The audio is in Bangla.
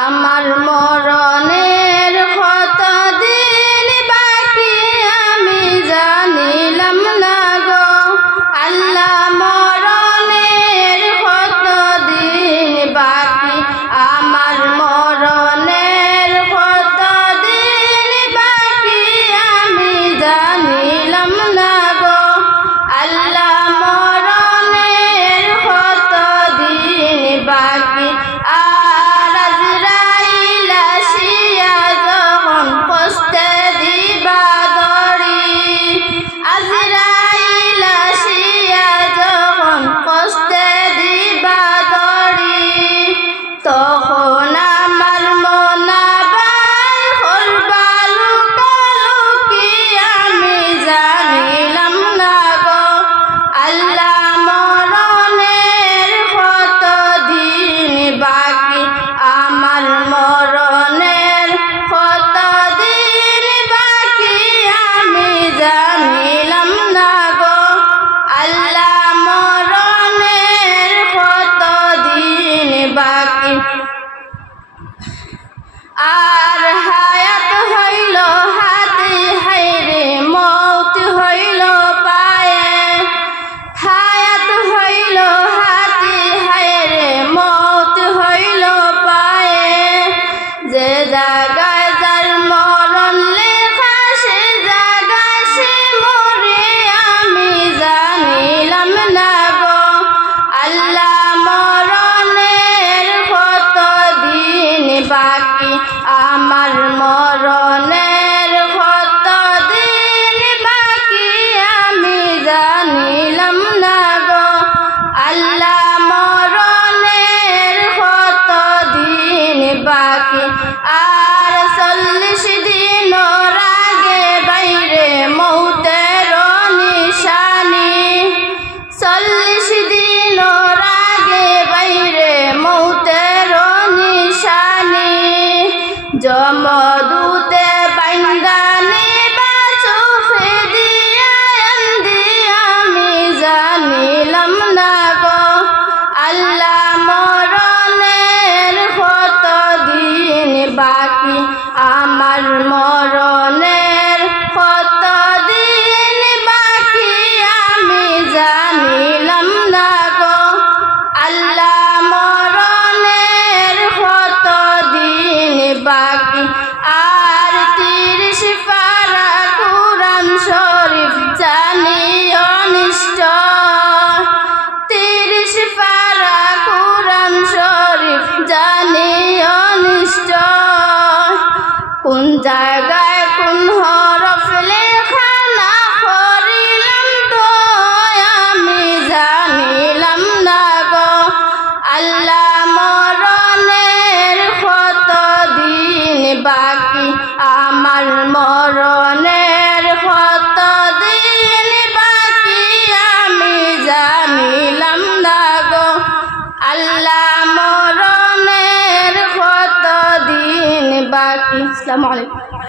আমার মরণের কতদিন বাকি আমি জানিলাম না গো আল্লাহ, মরণের কতদিন বাকি আমার মরণের কতদিন বাকি আমি জানিলাম না গো আল্লাহ, মরণের কতদিন বাকি তখন আমার মনাবার হলবা লুকালুকি আমি জানিলাম না গো আল্লাহ, মরণের কতদিন বাকি আমার মরণের কতদিন বাকি আমি জানিলাম না গো আল্লাহ, মরণের কতদিন বাকি আর হায়াত হইল হাতে হাইরে মৌত হইল পায়ে, হায়াত হইল হাতে হাইরে মৌত হইল পায়ে, যে জায়গায় যার মরণ লেখা সে জায়গায় সে মরে আমি জানিলাম না গো আল্লাহ, মরণের কতদিন বাকি আমার মরণের কতদিন বাকি আমি জানিলাম না গো আল্লাহ, মরণের কতদিন বাকি আর 40 দিন আগে বাইরে মৌতের নিশানি, 40 দিন আগে বাইরে মৌতের নিশানি, জমদূতে বাইন্দানি বা চোখে দিয়া আমি জানিলাম না গো আল্লাহ, মরণের কতদিন বাকি আমার মরণের কতদিন বাকি আমি জানিলাম না গো আল্লাহ, মরণের কতদিন বাকি আর 30 পারা কুরআন শরীফ জানিও নিশ্চয়, 30 পারা কুরআন শরীফ জানিও নিশ্চয়, কোন জায়গায় কোন হরফ লেখা না করিলাম তো আমি জানিলাম না গো আল্লাহ, মরণের কতদিন বাকি আমার মরণের কতদিন বাকি আমি জানিলাম না গো আল্লাহ, মরণের কতদিন বাকি। আসসালামু আলাইকুম।